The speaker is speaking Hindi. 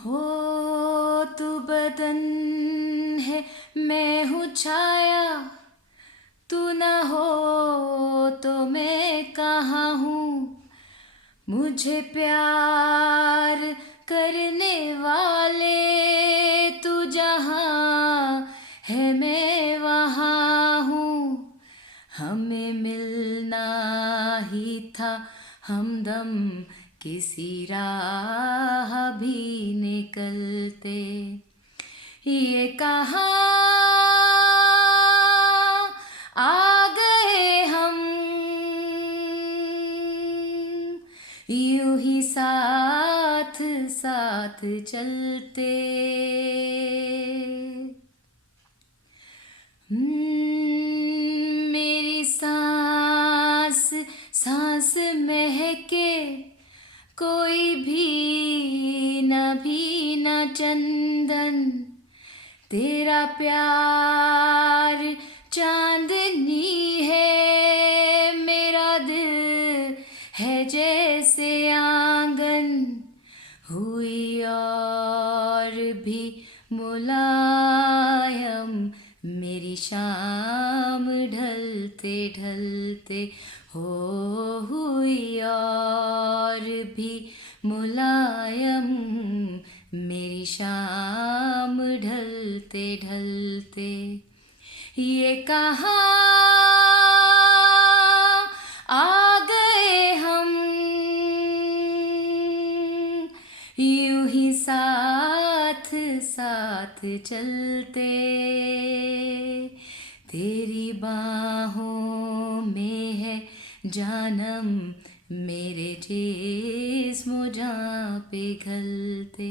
हो तू बदन है, मैं हूँ छाया, तू न हो तो मैं कहाँ हूँ। मुझे प्यार करने वाले तू जहाँ है मैं वहाँ हूँ। हमें मिलना ही था हमदम, किसी राह भी निकलते। ये कहाँ आ गए हम, यूं ही साथ साथ चलते। मेरी सांस सांस महके, कोई भी न चंदन। तेरा प्यार चांदनी है, मेरा दिल है जैसे आंगन। हुई और भी मुलायम मेरी शाम ढलते ढलते। हो हुई और भी मुलायम मेरी शाम ढलते ढलते। ये कहाँ आ गए हम, यूं ही साथ साथ चलते। तेरी बाहों में है जानम, मेरे जिस्म जहाँ पे घलते।